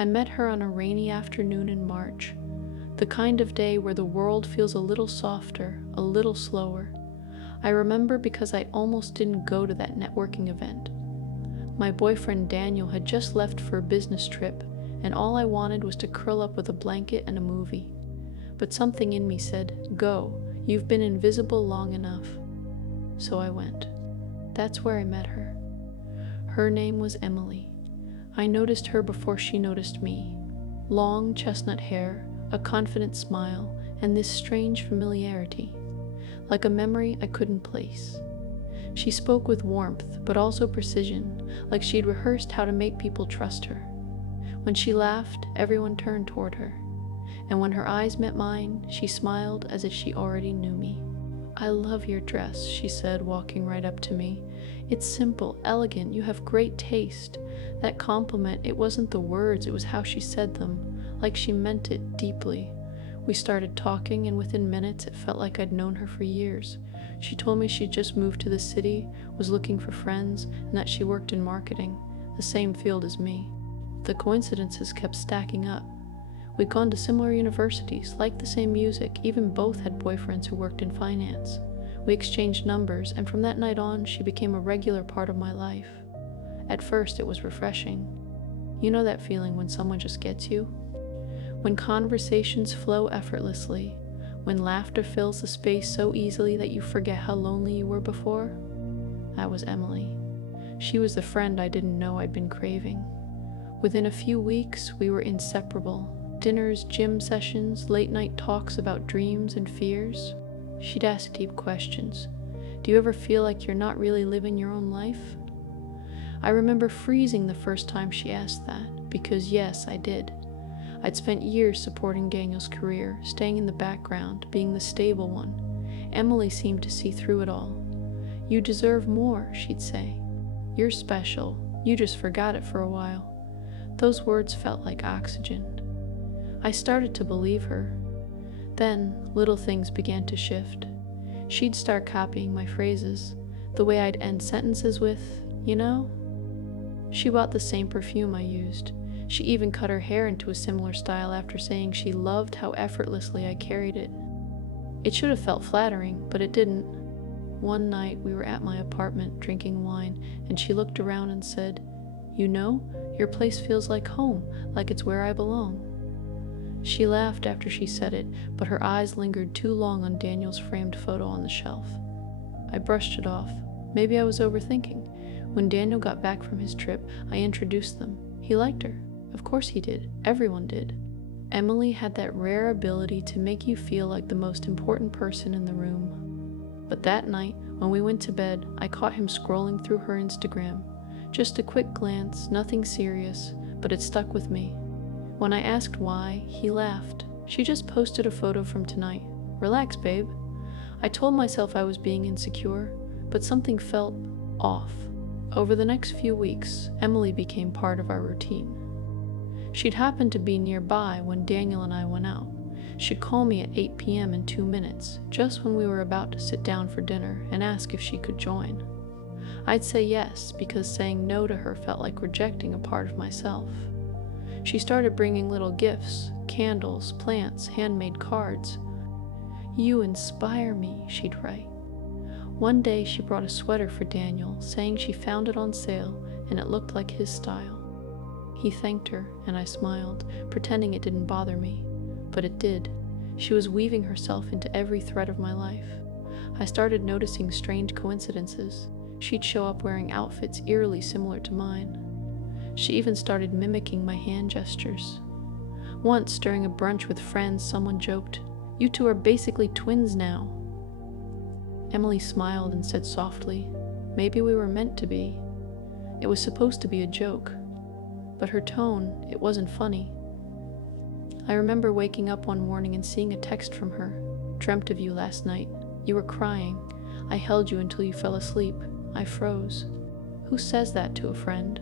I met her on a rainy afternoon in March, the kind of day where the world feels a little softer, a little slower. I remember because I almost didn't go to that networking event. My boyfriend Daniel had just left for a business trip, and all I wanted was to curl up with a blanket and a movie. But something in me said, "Go, you've been invisible long enough." So I went. That's where I met her. Her name was Emily. I noticed her before she noticed me. Long chestnut hair, a confident smile, and this strange familiarity, like a memory I couldn't place. She spoke with warmth, but also precision, like she'd rehearsed how to make people trust her. When she laughed, everyone turned toward her, and when her eyes met mine, she smiled as if she already knew me. "I love your dress," she said, walking right up to me. "It's simple, elegant, you have great taste." That compliment, it wasn't the words, it was how she said them, like she meant it deeply. We started talking, and within minutes it felt like I'd known her for years. She told me she'd just moved to the city, was looking for friends, and that she worked in marketing, the same field as me. The coincidences kept stacking up. We'd gone to similar universities, liked the same music, even both had boyfriends who worked in finance. We exchanged numbers, and from that night on, she became a regular part of my life. At first, it was refreshing. You know that feeling when someone just gets you? When conversations flow effortlessly, when laughter fills the space so easily that you forget how lonely you were before? That was Emily. She was the friend I didn't know I'd been craving. Within a few weeks, we were inseparable. Dinners, gym sessions, late-night talks about dreams and fears. She'd ask deep questions. "Do you ever feel like you're not really living your own life?" I remember freezing the first time she asked that, because yes, I did. I'd spent years supporting Daniel's career, staying in the background, being the stable one. Emily seemed to see through it all. "You deserve more," she'd say. "You're special. You just forgot it for a while." Those words felt like oxygen. I started to believe her. Then, little things began to shift. She'd start copying my phrases, the way I'd end sentences with, "you know?" She bought the same perfume I used. She even cut her hair into a similar style after saying she loved how effortlessly I carried it. It should have felt flattering, but it didn't. One night, we were at my apartment drinking wine, and she looked around and said, "You know, your place feels like home, like it's where I belong." She laughed after she said it, but her eyes lingered too long on Daniel's framed photo on the shelf. I brushed it off. Maybe I was overthinking. When Daniel got back from his trip, I introduced them. He liked her. Of course he did. Everyone did. Emily had that rare ability to make you feel like the most important person in the room. But that night, when we went to bed, I caught him scrolling through her Instagram. Just a quick glance, nothing serious, but it stuck with me. When I asked why, he laughed. "She just posted a photo from tonight. Relax, babe." I told myself I was being insecure, but something felt off. Over the next few weeks, Emily became part of our routine. She'd happen to be nearby when Daniel and I went out. She'd call me at 8 p.m. in 2 minutes, just when we were about to sit down for dinner, and ask if she could join. I'd say yes, because saying no to her felt like rejecting a part of myself. She started bringing little gifts, candles, plants, handmade cards. "You inspire me," she'd write. One day she brought a sweater for Daniel, saying she found it on sale and it looked like his style. He thanked her, and I smiled, pretending it didn't bother me. But it did. She was weaving herself into every thread of my life. I started noticing strange coincidences. She'd show up wearing outfits eerily similar to mine. She even started mimicking my hand gestures. Once, during a brunch with friends, someone joked, "You two are basically twins now." Emily smiled and said softly, "Maybe we were meant to be." It was supposed to be a joke, but her tone, it wasn't funny. I remember waking up one morning and seeing a text from her. "Dreamt of you last night. You were crying. I held you until you fell asleep. I froze." Who says that to a friend?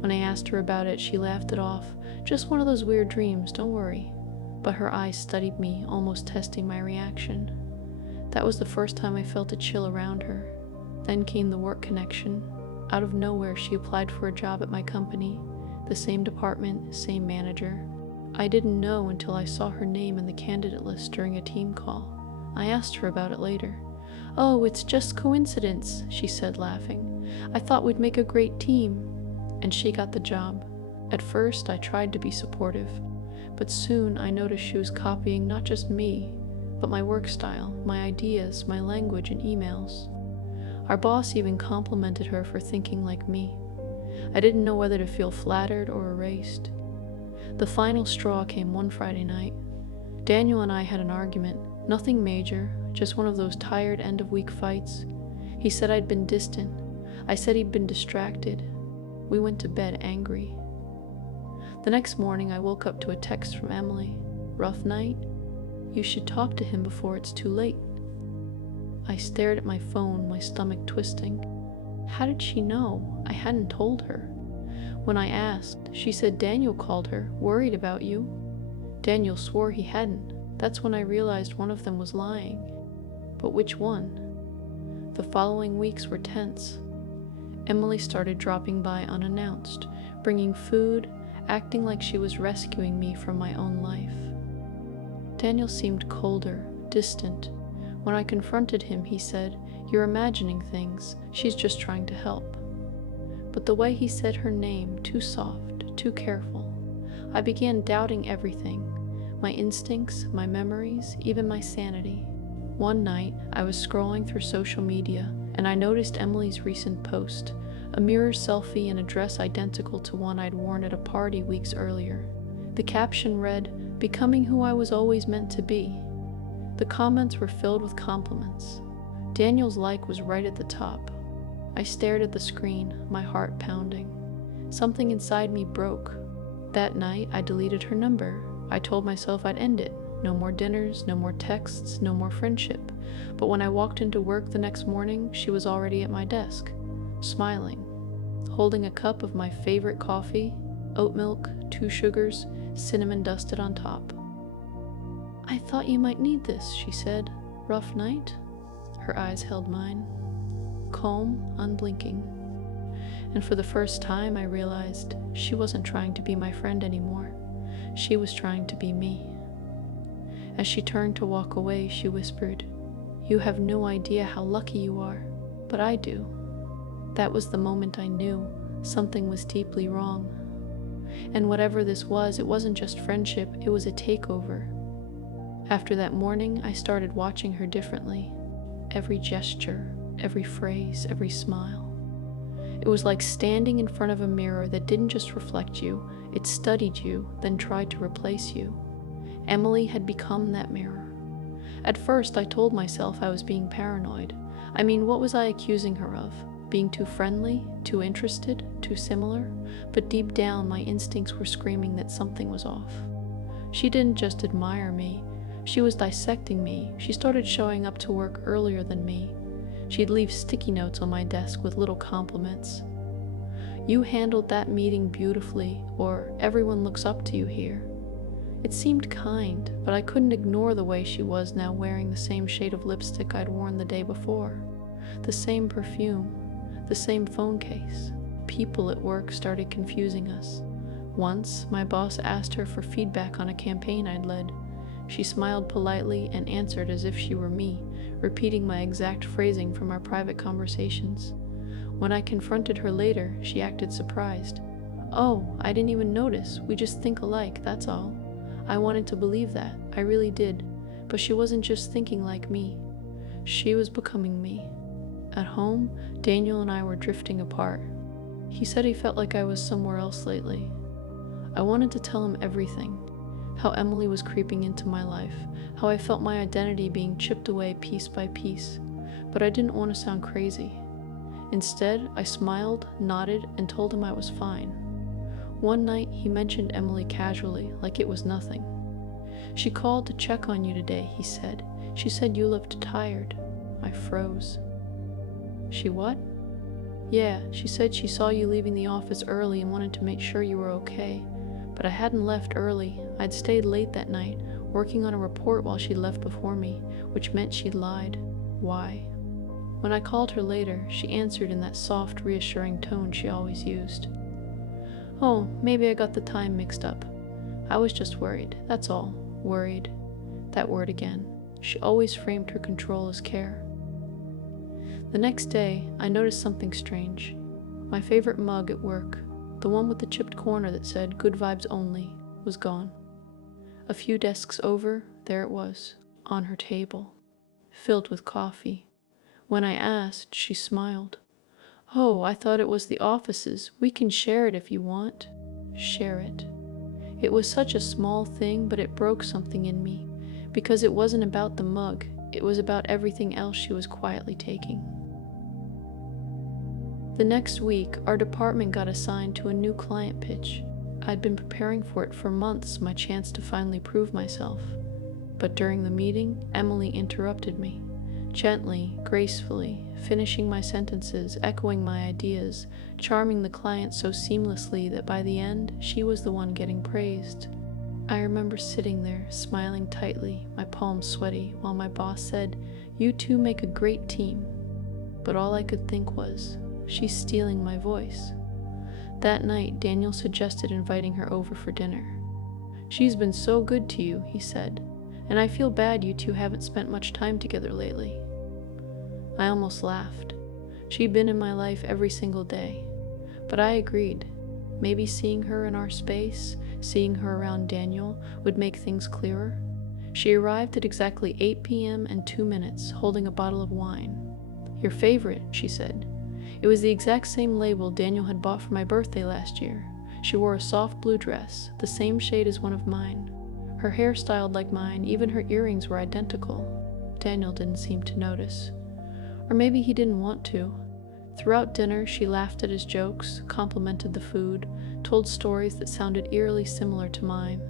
When I asked her about it, she laughed it off. "Just one of those weird dreams, don't worry." But her eyes studied me, almost testing my reaction. That was the first time I felt a chill around her. Then came the work connection. Out of nowhere, she applied for a job at my company. The same department, same manager. I didn't know until I saw her name in the candidate list during a team call. I asked her about it later. "Oh, it's just coincidence," she said, laughing. "I thought we'd make a great team." And she got the job. At first, I tried to be supportive, but soon I noticed she was copying not just me, but my work style, my ideas, my language and emails. Our boss even complimented her for thinking like me. I didn't know whether to feel flattered or erased. The final straw came one Friday night. Daniel and I had an argument, nothing major, just one of those tired end-of-week fights. He said I'd been distant. I said he'd been distracted. We went to bed angry. The next morning, I woke up to a text from Emily. "Rough night? You should talk to him before it's too late." I stared at my phone, my stomach twisting. How did she know? I hadn't told her. When I asked, she said Daniel called her, worried about you. Daniel swore he hadn't. That's when I realized one of them was lying. But which one? The following weeks were tense. Emily started dropping by unannounced, bringing food, acting like she was rescuing me from my own life. Daniel seemed colder, distant. When I confronted him, he said, "You're imagining things. She's just trying to help." But the way he said her name, too soft, too careful, I began doubting everything. My instincts, my memories, even my sanity. One night, I was scrolling through social media, and I noticed Emily's recent post, a mirror selfie in a dress identical to one I'd worn at a party weeks earlier. The caption read, "Becoming who I was always meant to be." The comments were filled with compliments. Daniel's like was right at the top. I stared at the screen, my heart pounding. Something inside me broke. That night, I deleted her number. I told myself I'd end it. No more dinners, no more texts, no more friendship. But when I walked into work the next morning, she was already at my desk, smiling, holding a cup of my favorite coffee, oat milk, 2 sugars, cinnamon dusted on top. "I thought you might need this," she said. "Rough night?" Her eyes held mine, calm, unblinking. And for the first time, I realized she wasn't trying to be my friend anymore. She was trying to be me. As she turned to walk away, she whispered, "You have no idea how lucky you are, but I do." That was the moment I knew something was deeply wrong. And whatever this was, it wasn't just friendship, it was a takeover. After that morning, I started watching her differently. Every gesture, every phrase, every smile. It was like standing in front of a mirror that didn't just reflect you, it studied you, then tried to replace you. Emily had become that mirror. At first, I told myself I was being paranoid. I mean, what was I accusing her of? Being too friendly, too interested, too similar? But deep down, my instincts were screaming that something was off. She didn't just admire me, she was dissecting me. She started showing up to work earlier than me. She'd leave sticky notes on my desk with little compliments. "You handled that meeting beautifully," or "Everyone looks up to you here." It seemed kind, but I couldn't ignore the way she was now, wearing the same shade of lipstick I'd worn the day before, the same perfume, the same phone case. People at work started confusing us. Once, my boss asked her for feedback on a campaign I'd led. She smiled politely and answered as if she were me, repeating my exact phrasing from our private conversations. When I confronted her later, she acted surprised. "Oh, I didn't even notice. We just think alike, that's all." I wanted to believe that. I really did. But she wasn't just thinking like me. She was becoming me. At home, Daniel and I were drifting apart. He said he felt like I was somewhere else lately. I wanted to tell him everything. How Emily was creeping into my life, how I felt my identity being chipped away piece by piece, but I didn't want to sound crazy. Instead, I smiled, nodded, and told him I was fine. One night, he mentioned Emily casually, like it was nothing. "She called to check on you today," he said. "She said you looked tired." I froze. "She what?" "Yeah, she said she saw you leaving the office early and wanted to make sure you were okay. But I hadn't left early. I'd stayed late that night, working on a report while she left before me, which meant she'd lied. Why?" When I called her later, she answered in that soft, reassuring tone she always used. Oh, maybe I got the time mixed up. I was just worried, that's all. Worried. That word again. She always framed her control as care. The next day, I noticed something strange. My favorite mug at work, the one with the chipped corner that said "Good Vibes Only," was gone. A few desks over, there it was, on her table, filled with coffee. When I asked, she smiled. "Oh, I thought it was the office's. We can share it if you want." Share it. It was such a small thing, but it broke something in me, because it wasn't about the mug, it was about everything else she was quietly taking. The next week, our department got assigned to a new client pitch. I'd been preparing for it for months, my chance to finally prove myself. But during the meeting, Emily interrupted me. Gently, gracefully, finishing my sentences, echoing my ideas, charming the client so seamlessly that by the end, she was the one getting praised. I remember sitting there, smiling tightly, my palms sweaty, while my boss said, "You two make a great team." But all I could think was, she's stealing my voice. That night, Daniel suggested inviting her over for dinner. "She's been so good to you," he said, "and I feel bad you two haven't spent much time together lately." I almost laughed. She'd been in my life every single day. But I agreed. Maybe seeing her in our space, seeing her around Daniel, would make things clearer. She arrived at exactly 8 p.m. and 2 minutes, holding a bottle of wine. "Your favorite," she said. It was the exact same label Daniel had bought for my birthday last year. She wore a soft blue dress, the same shade as one of mine. Her hair styled like mine, even her earrings were identical. Daniel didn't seem to notice. Or maybe he didn't want to. Throughout dinner, she laughed at his jokes, complimented the food, told stories that sounded eerily similar to mine.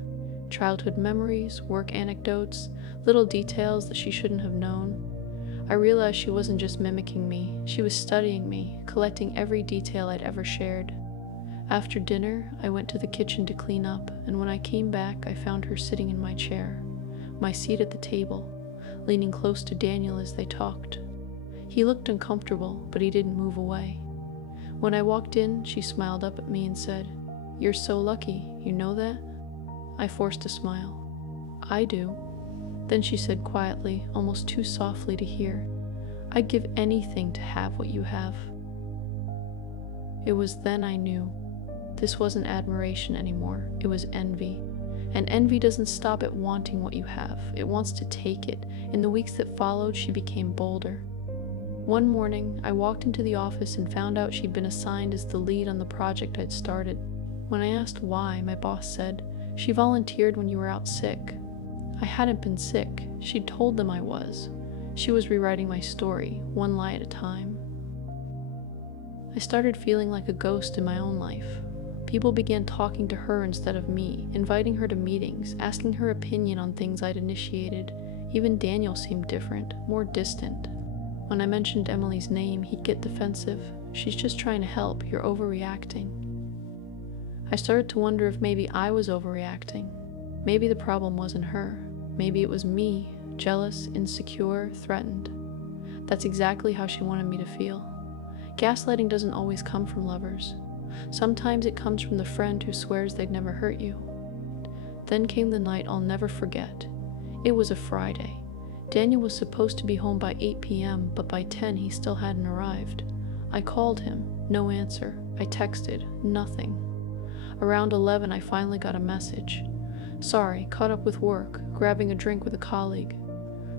Childhood memories, work anecdotes, little details that she shouldn't have known. I realized she wasn't just mimicking me, she was studying me, collecting every detail I'd ever shared. After dinner, I went to the kitchen to clean up, and when I came back, I found her sitting in my chair, my seat at the table, leaning close to Daniel as they talked. He looked uncomfortable, but he didn't move away. When I walked in, she smiled up at me and said, "You're so lucky, you know that?" I forced a smile. "I do." Then she said quietly, almost too softly to hear, "I'd give anything to have what you have." It was then I knew. This wasn't admiration anymore, it was envy. And envy doesn't stop at wanting what you have, it wants to take it. In the weeks that followed, she became bolder. One morning, I walked into the office and found out she'd been assigned as the lead on the project I'd started. When I asked why, my boss said, "She volunteered when you were out sick." I hadn't been sick, she'd told them I was. She was rewriting my story, one lie at a time. I started feeling like a ghost in my own life. People began talking to her instead of me, inviting her to meetings, asking her opinion on things I'd initiated. Even Daniel seemed different, more distant. When I mentioned Emily's name, he'd get defensive. "She's just trying to help, you're overreacting." I started to wonder if maybe I was overreacting. Maybe the problem wasn't her. Maybe it was me, jealous, insecure, threatened. That's exactly how she wanted me to feel. Gaslighting doesn't always come from lovers. Sometimes it comes from the friend who swears they'd never hurt you. Then came the night I'll never forget. It was a Friday. Daniel was supposed to be home by 8 p.m., but by 10 he still hadn't arrived. I called him, no answer. I texted, nothing. Around 11 I finally got a message. "Sorry, caught up with work, grabbing a drink with a colleague."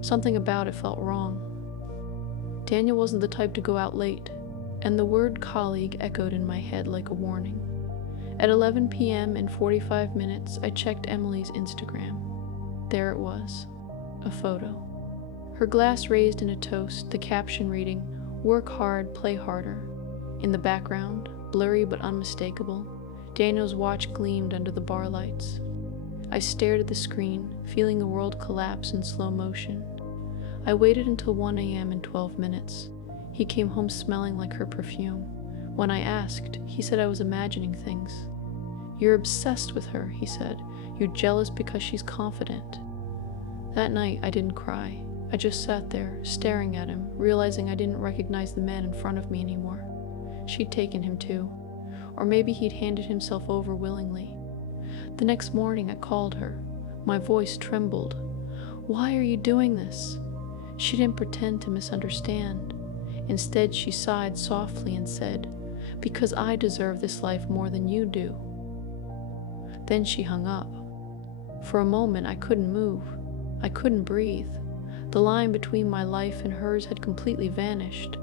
Something about it felt wrong. Daniel wasn't the type to go out late, and the word colleague echoed in my head like a warning. At 11 p.m. and 45 minutes, I checked Emily's Instagram. There it was, a photo. Her glass raised in a toast, the caption reading, "Work hard, play harder." In the background, blurry but unmistakable, Daniel's watch gleamed under the bar lights. I stared at the screen, feeling the world collapse in slow motion. I waited until 1 a.m. and 12 minutes. He came home smelling like her perfume. When I asked, he said I was imagining things. "You're obsessed with her," he said. "You're jealous because she's confident." That night, I didn't cry. I just sat there, staring at him, realizing I didn't recognize the man in front of me anymore. She'd taken him too. Or maybe he'd handed himself over willingly. The next morning I called her. My voice trembled. "Why are you doing this?" She didn't pretend to misunderstand. Instead, she sighed softly and said, "Because I deserve this life more than you do." Then she hung up. For a moment, I couldn't move. I couldn't breathe. The line between my life and hers had completely vanished.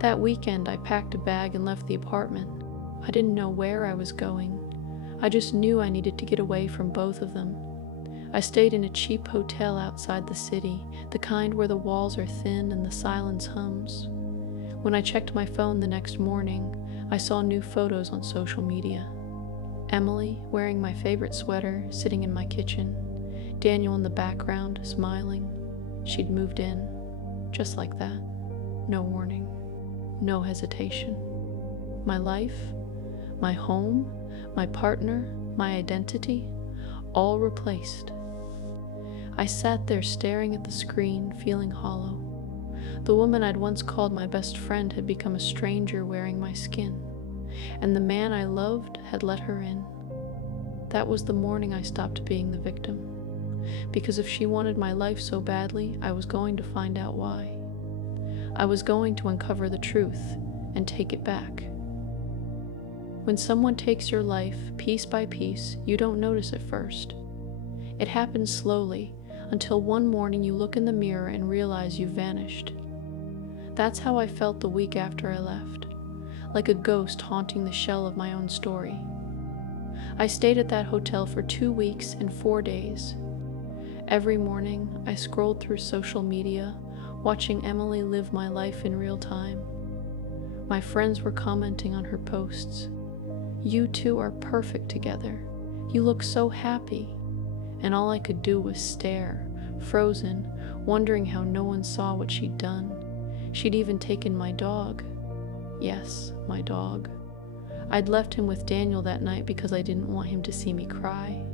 That weekend, I packed a bag and left the apartment. I didn't know where I was going. I just knew I needed to get away from both of them. I stayed in a cheap hotel outside the city, the kind where the walls are thin and the silence hums. When I checked my phone the next morning, I saw new photos on social media. Emily, wearing my favorite sweater, sitting in my kitchen. Daniel in the background, smiling. She'd moved in, just like that. No warning, no hesitation. My life, my home, my partner, my identity, all replaced. I sat there staring at the screen, feeling hollow. The woman I'd once called my best friend had become a stranger wearing my skin, and the man I loved had let her in. That was the morning I stopped being the victim, because if she wanted my life so badly, I was going to find out why. I was going to uncover the truth and take it back. When someone takes your life piece by piece, you don't notice at first. It happens slowly, until one morning you look in the mirror and realize you've vanished. That's how I felt the week after I left, like a ghost haunting the shell of my own story. I stayed at that hotel for 2 weeks and 4 days. Every morning, I scrolled through social media, watching Emily live my life in real time. My friends were commenting on her posts. "You two are perfect together. You look so happy." And all I could do was stare, frozen, wondering how no one saw what she'd done. She'd even taken my dog. Yes, my dog. I'd left him with Daniel that night because I didn't want him to see me cry.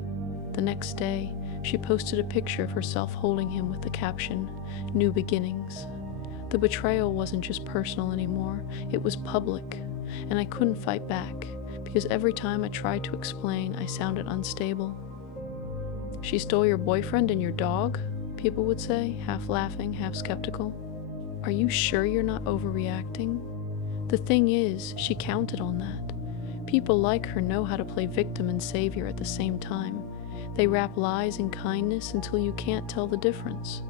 The next day, she posted a picture of herself holding him with the caption, "New beginnings." The betrayal wasn't just personal anymore, it was public, and I couldn't fight back, because every time I tried to explain, I sounded unstable. "She stole your boyfriend and your dog?" people would say, half laughing, half skeptical. "Are you sure you're not overreacting?" The thing is, she counted on that. People like her know how to play victim and savior at the same time. They wrap lies in kindness until you can't tell the difference.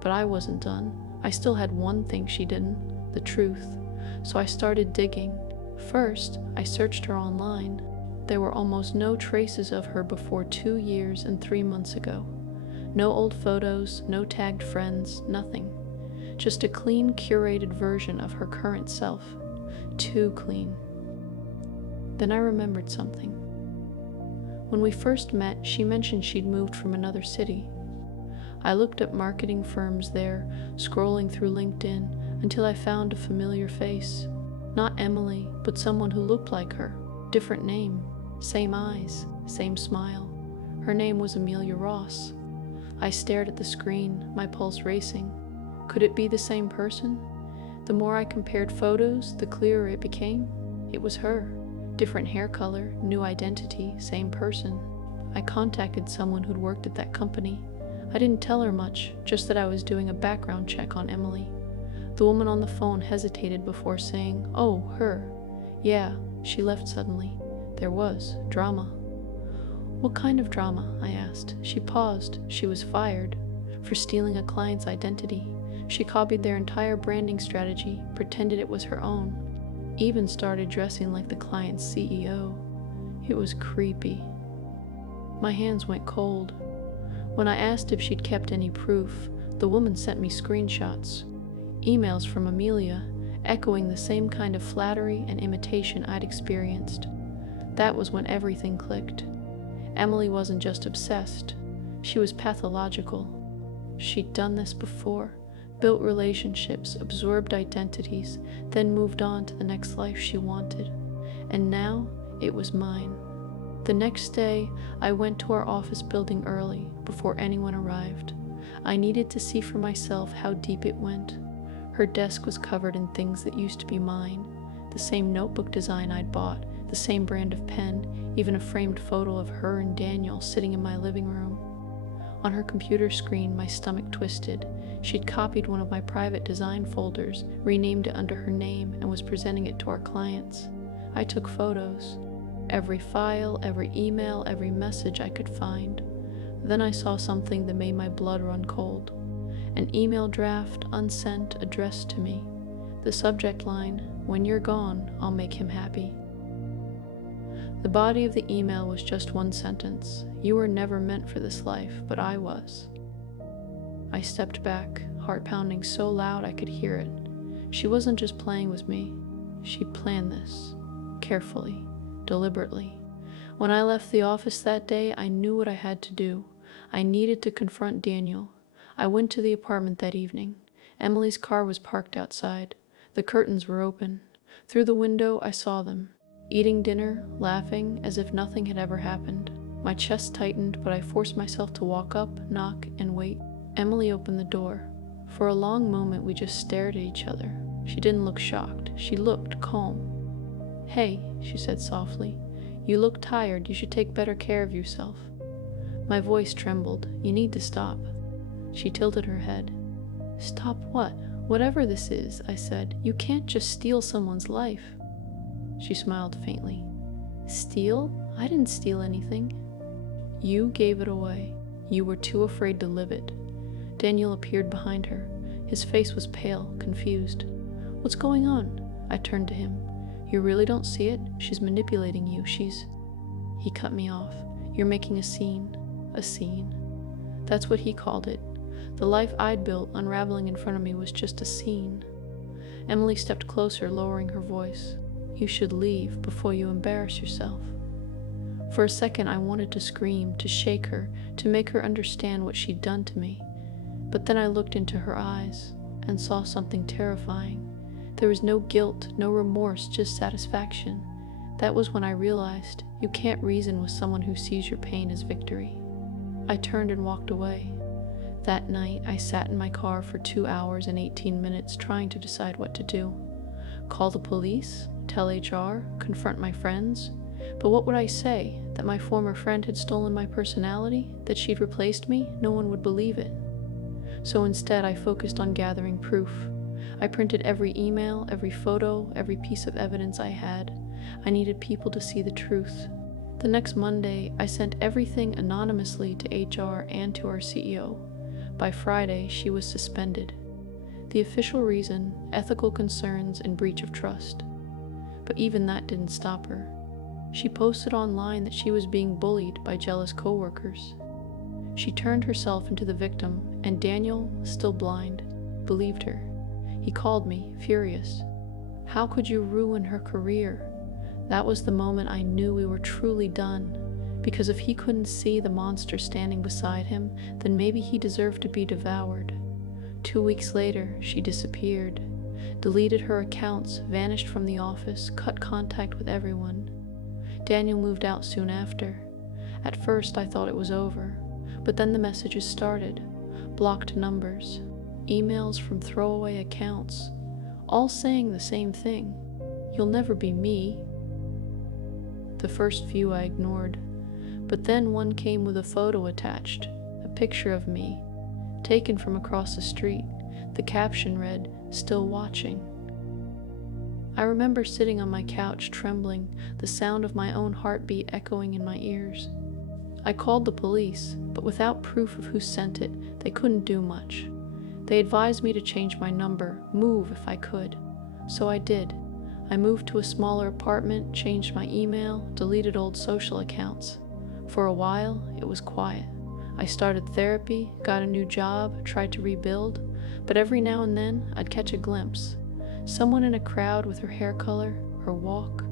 But I wasn't done. I still had one thing she didn't, the truth. So I started digging. First, I searched her online. There were almost no traces of her before 2 years and 3 months ago. No old photos, no tagged friends, nothing. Just a clean, curated version of her current self. Too clean. Then I remembered something. When we first met, she mentioned she'd moved from another city. I looked up marketing firms there, scrolling through LinkedIn, until I found a familiar face. Not Emily, but someone who looked like her. Different name, same eyes, same smile. Her name was Amelia Ross. I stared at the screen, my pulse racing. Could it be the same person? The more I compared photos, the clearer it became. It was her. Different hair color, new identity, same person. I contacted someone who'd worked at that company. I didn't tell her much, just that I was doing a background check on Emily. The woman on the phone hesitated before saying, "Oh, her. Yeah, she left suddenly." There was drama. "What kind of drama?" I asked. She paused. She was fired for stealing a client's identity. She copied their entire branding strategy, pretended it was her own, even started dressing like the client's CEO. It was creepy. My hands went cold. When I asked if she'd kept any proof, the woman sent me screenshots, emails from Amelia, echoing the same kind of flattery and imitation I'd experienced. That was when everything clicked. Emily wasn't just obsessed, she was pathological. She'd done this before, built relationships, absorbed identities, then moved on to the next life she wanted. And now, it was mine. The next day, I went to our office building early, before anyone arrived. I needed to see for myself how deep it went. Her desk was covered in things that used to be mine, the same notebook design I'd bought, the same brand of pen, even a framed photo of her and Daniel sitting in my living room. On her computer screen, my stomach twisted. She'd copied one of my private design folders, renamed it under her name, and was presenting it to our clients. I took photos. Every file, every email, every message I could find. Then I saw something that made my blood run cold. An email draft, unsent, addressed to me. The subject line, "When you're gone, I'll make him happy." The body of the email was just one sentence. "You were never meant for this life, but I was." I stepped back, heart pounding so loud I could hear it. She wasn't just playing with me. She'd planned this. Carefully. Deliberately. When I left the office that day, I knew what I had to do. I needed to confront Daniel. I went to the apartment that evening. Emily's car was parked outside. The curtains were open. Through the window, I saw them, eating dinner, laughing, as if nothing had ever happened. My chest tightened, but I forced myself to walk up, knock, and wait. Emily opened the door. For a long moment, we just stared at each other. She didn't look shocked. She looked calm. "Hey," she said softly. "You look tired. You should take better care of yourself." My voice trembled. "You need to stop." She tilted her head. "Stop what? Whatever this is," I said. "You can't just steal someone's life." She smiled faintly. "Steal? I didn't steal anything." "You gave it away. You were too afraid to live it." Daniel appeared behind her. His face was pale, confused. "What's going on?" I turned to him. "You really don't see it? She's manipulating you. He cut me off. "You're making a scene." A scene. That's what he called it. The life I'd built unraveling in front of me was just a scene. Emily stepped closer, lowering her voice. "You should leave before you embarrass yourself." For a second I wanted to scream, to shake her, to make her understand what she'd done to me. But then I looked into her eyes and saw something terrifying. There was no guilt, no remorse, just satisfaction. That was when I realized you can't reason with someone who sees your pain as victory. I turned and walked away. That night, I sat in my car for 2 hours and 18 minutes trying to decide what to do. Call the police? Tell HR? Confront my friends? But what would I say? That my former friend had stolen my personality? That she'd replaced me? No one would believe it. So instead, I focused on gathering proof. I printed every email, every photo, every piece of evidence I had. I needed people to see the truth. The next Monday, I sent everything anonymously to HR and to our CEO. By Friday, she was suspended. The official reason, ethical concerns and breach of trust. But even that didn't stop her. She posted online that she was being bullied by jealous coworkers. She turned herself into the victim, and Daniel, still blind, believed her. He called me, furious. How could you ruin her career? That was the moment I knew we were truly done. Because if he couldn't see the monster standing beside him, then maybe he deserved to be devoured. 2 weeks later, she disappeared. Deleted her accounts, vanished from the office, cut contact with everyone. Daniel moved out soon after. At first, I thought it was over. But then the messages started. Blocked numbers. Emails from throwaway accounts. All saying the same thing. "You'll never be me." The first few I ignored. But then one came with a photo attached. A picture of me. Taken from across the street. The caption read, "Still watching." I remember sitting on my couch trembling, the sound of my own heartbeat echoing in my ears. I called the police, but without proof of who sent it, they couldn't do much. They advised me to change my number, move if I could. So I did. I moved to a smaller apartment, changed my email, deleted old social accounts. For a while, it was quiet. I started therapy, got a new job, tried to rebuild, but every now and then, I'd catch a glimpse. Someone in a crowd with her hair color, her walk.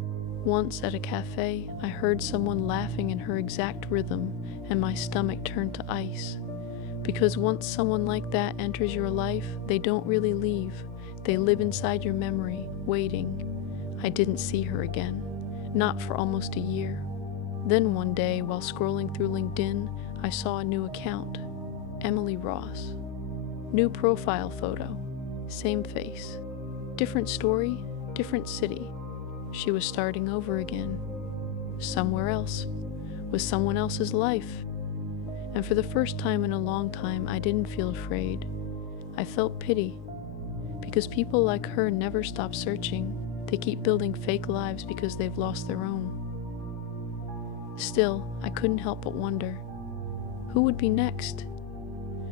Once at a cafe, I heard someone laughing in her exact rhythm, and my stomach turned to ice. Because once someone like that enters your life, they don't really leave. They live inside your memory, waiting. I didn't see her again, not for almost a year. Then one day, while scrolling through LinkedIn, I saw a new account, Emily Ross. New profile photo, same face. Different story, different city. she was starting over again, somewhere else, with someone else's life. And for the first time in a long time, I didn't feel afraid. I felt pity, because people like her never stop searching. They keep building fake lives because they've lost their own. Still, I couldn't help but wonder, who would be next?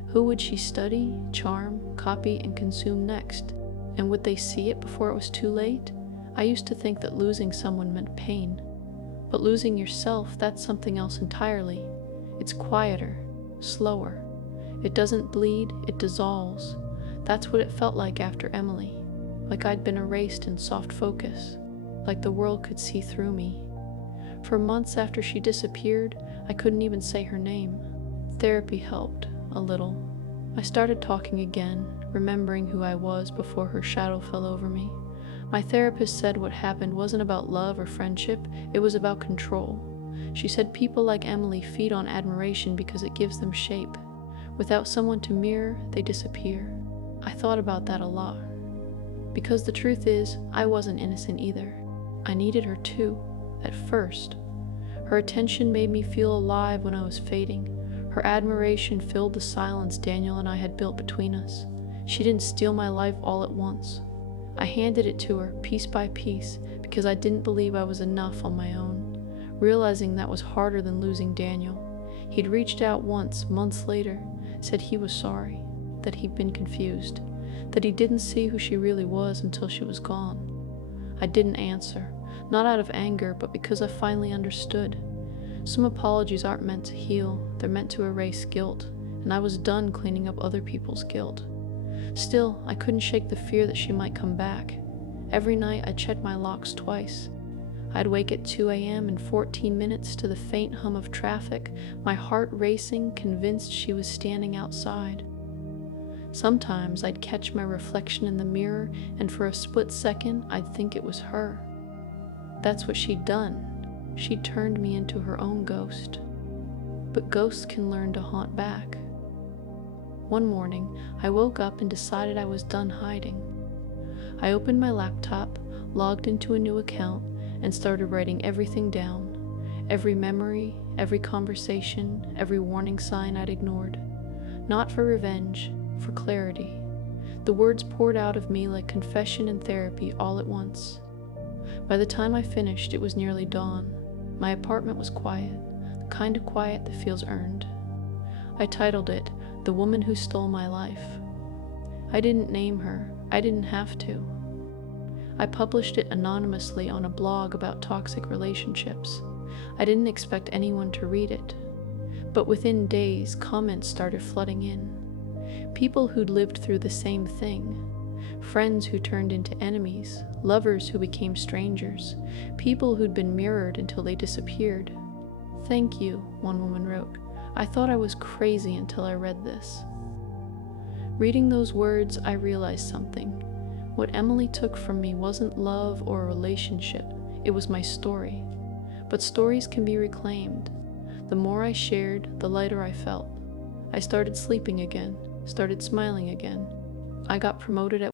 Who would she study, charm, copy, and consume next? And would they see it before it was too late? I used to think that losing someone meant pain. But losing yourself, that's something else entirely. It's quieter, slower. It doesn't bleed, it dissolves. That's what it felt like after Emily. Like I'd been erased in soft focus. Like the world could see through me. For months after she disappeared, I couldn't even say her name. Therapy helped, a little. I started talking again, remembering who I was before her shadow fell over me. My therapist said what happened wasn't about love or friendship, it was about control. She said people like Emily feed on admiration because it gives them shape. Without someone to mirror, they disappear. I thought about that a lot. Because the truth is, I wasn't innocent either. I needed her too, at first. Her attention made me feel alive when I was fading. Her admiration filled the silence Daniel and I had built between us. She didn't steal my life all at once. I handed it to her, piece by piece, because I didn't believe I was enough on my own, realizing that was harder than losing Daniel. He'd reached out once, months later, said he was sorry, that he'd been confused, that he didn't see who she really was until she was gone. I didn't answer, not out of anger, but because I finally understood. Some apologies aren't meant to heal, they're meant to erase guilt, and I was done cleaning up other people's guilt. Still, I couldn't shake the fear that she might come back. Every night I checked my locks twice. I'd wake at 2 a.m. in 14 minutes to the faint hum of traffic, my heart racing, convinced she was standing outside. Sometimes I'd catch my reflection in the mirror, and for a split second I'd think it was her. That's what she'd done. She'd turned me into her own ghost. But ghosts can learn to haunt back. One morning, I woke up and decided I was done hiding. I opened my laptop, logged into a new account, and started writing everything down. Every memory, every conversation, every warning sign I'd ignored. Not for revenge, for clarity. The words poured out of me like confession and therapy all at once. By the time I finished, it was nearly dawn. My apartment was quiet, the kind of quiet that feels earned. I titled it, "The Woman Who Stole My Life." I didn't name her, I didn't have to. I published it anonymously on a blog about toxic relationships. I didn't expect anyone to read it. But within days, comments started flooding in. People who'd lived through the same thing. Friends who turned into enemies, lovers who became strangers, people who'd been mirrored until they disappeared. "Thank you," one woman wrote. "I thought I was crazy until I read this." Reading those words, I realized something. What Emily took from me wasn't love or a relationship, it was my story. But stories can be reclaimed. The more I shared, the lighter I felt. I started sleeping again, started smiling again. I got promoted at